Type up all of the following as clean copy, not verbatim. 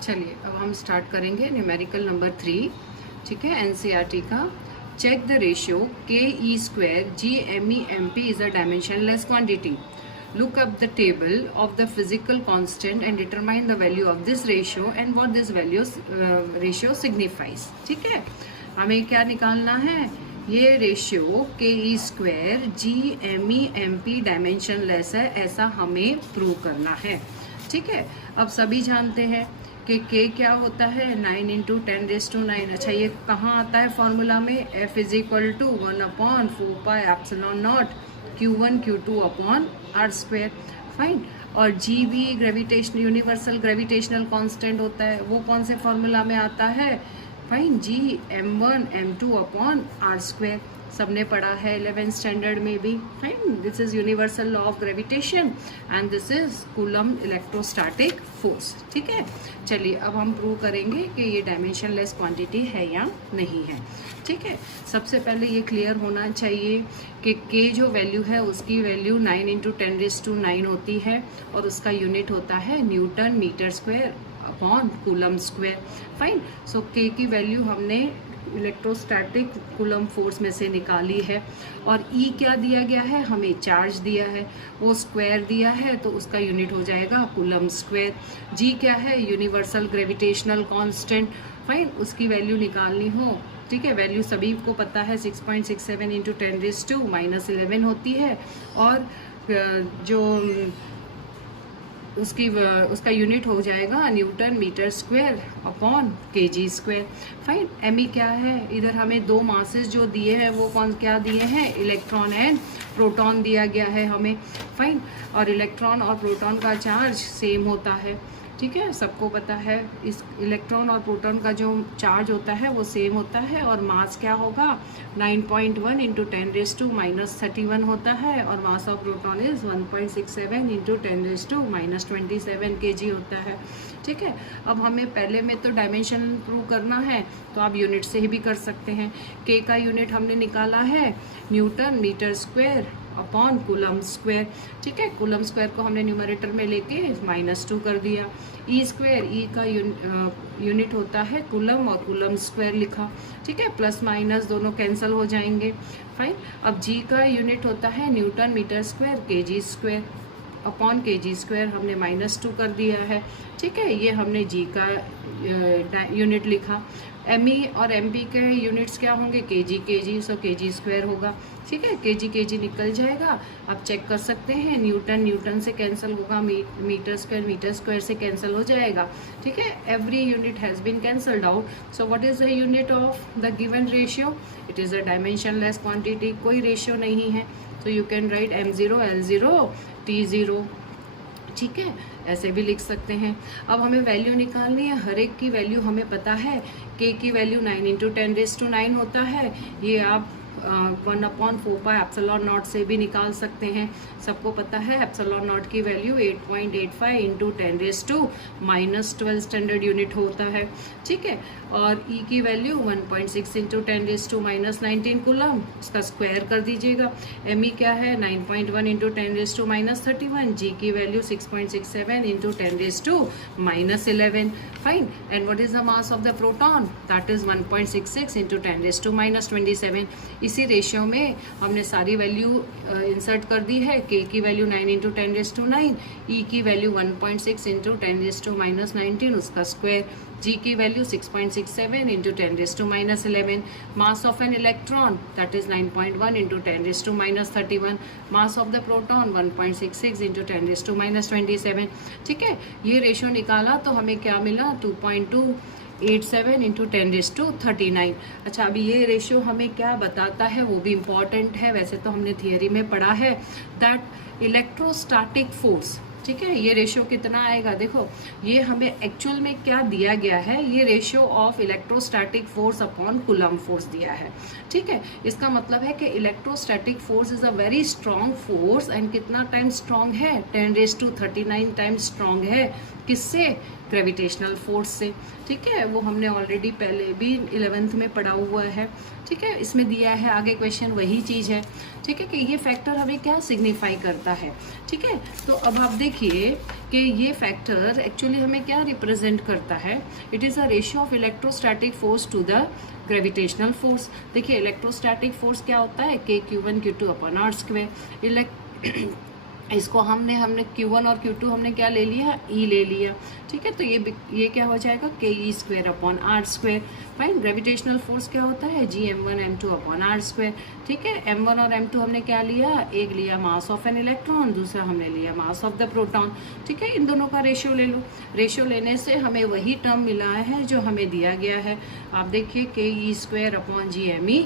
चलिए अब हम स्टार्ट करेंगे न्यूमेरिकल नंबर 3, ठीक है, एनसीईआरटी का। Check the ratio k e square G m e m p is a dimensionless quantity. Look up the table of the physical constant and determine the value of this ratio and what this ratio signifies. ठीक है, हमें क्या निकालना है? ये ratio k e square G m e m p dimensionless है, ऐसा हमें प्रूव करना है. ठीक है, अब सभी जानते हैं कि k क्या होता है? 9 इंटू 10⁹. अच्छा, ये कहाँ आता है फॉर्मूला में? f is equal to 1/4πε0 Q1 Q2 upon are square. Fine. और जी भी ग्रेविटेशन यूनिवर्सल ग्रेविटेशनल कांस्टेंट होता है, वो कौन से फॉर्मूला में आता है? Fine, G m1 m2 upon are square. सबने पढ़ा है 11th स्टैंडर्ड में भी. Fine, this is universal law of gravitation and this is Coulomb electrostatic force. ठीक है, चलिए अब हम प्रूव करेंगे कि ये डायमेंशनलेस क्वांटिटी है या नहीं है. ठीक है, सबसे पहले ये क्लियर होना चाहिए कि k जो वैल्यू है उसकी वैल्यू 9 इंटू 10⁹ होती है और उसका यूनिट होता है newton metre square upon coulomb square. Fine, so k की वैल्यू हमने इलेक्ट्रोस्टैटिक कूलम्ब फोर्स में से निकाली है. और E क्या दिया गया है? हमें चार्ज दिया है, वो स्क्वायर दिया है तो उसका यूनिट हो जाएगा कूलम्ब स्क्वायर. G क्या है? Universal gravitational constant. फाइन, उसकी वैल्यू निकालनी हो, ठीक है, वैल्यू सभी को पता है 6.67 इंटू 10⁻⁻11 होती है. और जो उसका यूनिट हो जाएगा newton metre square upon KG square. Fine, M E क्या है? इधर हमें दो मासेस जो दिए हैं वो कौन क्या दिए हैं? इलेक्ट्रॉन एंड प्रोटॉन दिया गया है हमें. फाइन, और इलेक्ट्रॉन और प्रोटॉन का चार्ज सेम होता है. ठीक है, सबको पता है इस इलेक्ट्रॉन और प्रोटॉन का जो चार्ज होता है वो सेम होता है. और मास क्या होगा? 9.1 इंटू 10⁻31 होता है. और mass of proton is 1.67 into 10⁻27 kg होता है. ठीक है, अब हमें पहले में तो डायमेंशन प्रूव करना है, तो आप यूनिट से ही भी कर सकते हैं. k का यूनिट हमने निकाला है unit metre square upon coulomb square. ठीक है, कूलम्ब स्क्वायर को हमने न्यूमरेटर में लेके -2 कर दिया. ई स्क्वायर, ई का यूनिट होता है कूलम्ब और कूलम्ब स्क्वायर लिखा. ठीक है, प्लस माइनस दोनों कैंसिल हो जाएंगे. फाइन, अब जी का यूनिट होता है newton metre square KG square upon KG square, हमने -2 कर दिया है. ठीक है, ये हमने जी का यूनिट लिखा. एम ई और एम पी के यूनिट्स क्या होंगे? केजी, सो केजी स्क्वायर होगा. ठीक है, केजी निकल जाएगा. आप चेक कर सकते हैं, न्यूटन से कैंसिल होगा, मीटर स्क्वायर से कैंसिल हो जाएगा. ठीक है, every unit has been cancelled out. So what is the unit of the given ratio? It is a dimensionless quantity. कोई रेशियो नहीं है, तो you can write m0 L0 T0. ठीक है, ऐसे भी लिख सकते हैं. अब हमें वैल्यू निकालनी है. हर एक की वैल्यू हमें पता है. k की वैल्यू 9 इंटू 10⁻9 होता है. ये आप 1/4πε0 से भी निकाल सकते हैं. सबको पता है ε0 की वैल्यू 8.85 इंटू 10⁻12 स्टैंडर्ड यूनिट होता है. ठीक है, और E की वैल्यू 1.6 इंटू 10⁻19 कूलम, उसका स्क्वायर कर दीजिएगा. एम ई क्या है? 9.1 इंटू 10⁻31. जी की value 6.67 into 10⁻11. Fine, and what is the mass of the proton? That is 1.66 into 10⁻27. इसी रेशियो में हमने सारी वैल्यू इंसर्ट कर दी है. k की वैल्यू 9 इंटू 10⁻9, E की वैल्यू 1.6 इंटू 10⁻19, उसका स्क्वायर. G की value 6.67 into 10⁻11. Mass of an electron that is 9.1 into 10⁻31. Mass of the proton 1.66 into 10⁻27. ठीक है, ये रेशियो निकाला तो हमें क्या मिला? 2.287 इंटू 10⁻39. अच्छा, अभी ये रेशियो हमें क्या बताता है वो भी इम्पॉर्टेंट है. वैसे तो हमने थियरी में पढ़ा है दैट इलेक्ट्रोस्टैटिक फोर्स. ठीक है, ये रेशियो कितना आएगा? देखो, ये हमें एक्चुअल में क्या दिया गया है? ये ratio of electrostatic force upon coulomb force दिया है. ठीक है, इसका मतलब है कि electrostatic force is a very strong force. And कितना टाइम स्ट्रॉन्ग है? 10⁻39 टाइम्स स्ट्रॉन्ग है. किससे? ग्रेविटेशनल फोर्स से। ठीक है, वो हमने ऑलरेडी पहले भी 11th में पढ़ा हुआ है। ठीक है, इसमें दिया है आगे क्वेश्चन वही चीज़ है। ठीक है, कि ये फैक्टर हमें क्या सिग्निफाई करता है। ठीक है, तो अब आप देखिए कि ये फैक्टर एक्चुअली हमें क्या रिप्रेजेंट करता है। It is a ratio of electrostatic force to the gravitational force. देखिए इलेक्ट्रोस्टैटिक फोर्स क्या होता है? Q1 Q2 upon R square. इसको हमने Q1 और Q2 हमने क्या ले लिया? E ले लिया। ठीक है, तो ये क्या हो जाएगा? KE square upon R square. Fine, gravitational force क्या होता है? Gm1 M2 upon R square. ठीक है, M1 और M2 हमने क्या लिया? एक लिया मास ऑफ एन इलेक्ट्रॉन, दूसरा हमने लिया मास ऑफ द प्रोटॉन। ठीक है, इन दोनों का रेशियो ले लो। रेशियो लेने से हमें वही टर्म मिला है जो हमें दिया गया है। आप देखिए KE square upon Gme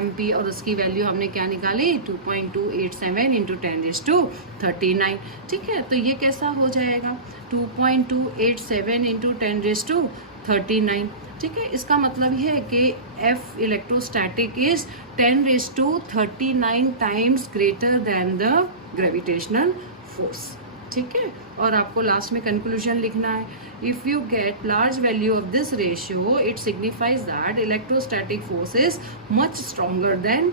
MP, और उसकी वैल्यू हमने क्या निकाली? 2.287 इंटू 10⁻39। ठीक है, तो ये कैसा हो जाएगा? 2.287 इंटू 10⁻39। ठीक है, इसका मतलब ये है कि F electrostatic is 10⁻39 times greater than the gravitational force. ठीक है, और आपको लास्ट में कंक्लूजन लिखना है। If you get large value of this ratio it signifies that electrostatic force is much stronger than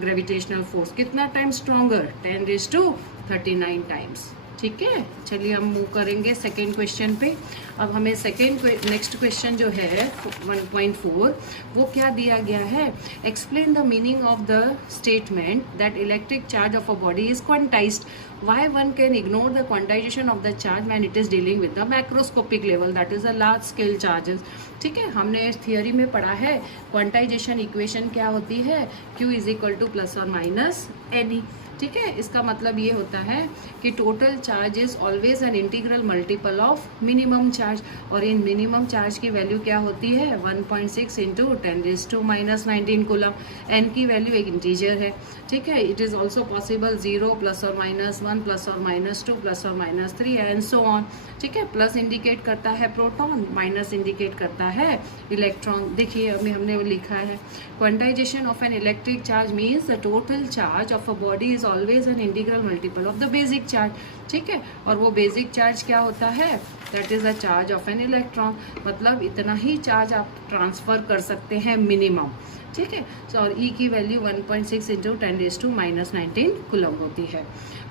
gravitational force. कितना टाइम स्ट्रॉन्गर? 10⁻39 टाइम्स। ठीक है, चलिए हम मूव करेंगे सेकेंड क्वेश्चन पे। अब हमें नेक्स्ट क्वेश्चन जो है 1.4 वो क्या दिया गया है? Explain the meaning of the statement that electric charge of a body is quantized. Why one can ignore the quantization of the charge when it is dealing with the macroscopic level, that is a large scale charges। ठीक है, हमने theory में पढ़ा है quantization equation क्या होती है? Q is equal two plus और माइनस NE। ठीक है, इसका मतलब ये होता है कि total charge is always an integral multiple of minimum charge, और इन मिनिमम चार्ज की वैल्यू क्या होती है? 1.6 इंटू 10⁻19 कूलम। एन की वैल्यू एक इंटीजर है। ठीक है, it is also possible 0 plus और माइनस 1 प्लस और माइनस 2 प्लस और माइनस 3 एंड सो ऑन। ठीक है, प्लस इंडिकेट करता है प्रोटॉन, माइनस इंडिकेट करता है इलेक्ट्रॉन। देखिए अभी हमने वो लिखा है quantization of an electric charge means the total charge of a body is always an integral multiple of the basic charge. ठीक है, और वो बेसिक चार्ज क्या होता है? That is the charge of an electron. मतलब इतना ही चार्ज आप ट्रांसफर कर सकते हैं मिनिमम। ठीक है, और E की वैल्यू 1.6 इंटू 10⁻19 कूलम होती है।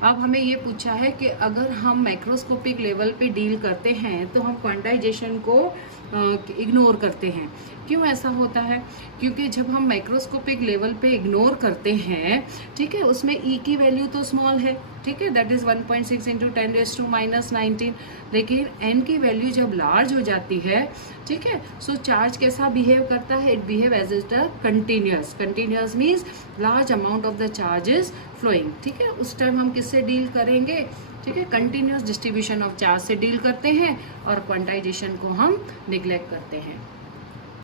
अब हमें ये पूछा है कि अगर हम माइक्रोस्कोपिक लेवल पे डील करते हैं तो हम क्वांटाइजेशन को इग्नोर करते हैं। क्यों ऐसा होता है? क्योंकि जब हम माइक्रोस्कोपिक लेवल पे इग्नोर करते हैं, ठीक है, उसमें E की वैल्यू तो स्मॉल है। ठीक है, दैट इज 1.6 इंटू 10⁻19। लेकिन N की वैल्यू जब लार्ज हो जाती है, ठीक है, सो चार्ज कैसा बिहेव करता है? It behave as it a continuous. Continuous means large amount of the charge is flowing. ठीक है, उस टाइम हम किससे डील करेंगे? ठीक है, कंटिन्यूअस डिस्ट्रीब्यूशन ऑफ चार्ज से डील करते हैं और क्वांटाइजेशन को हम निग्लेक्ट करते हैं।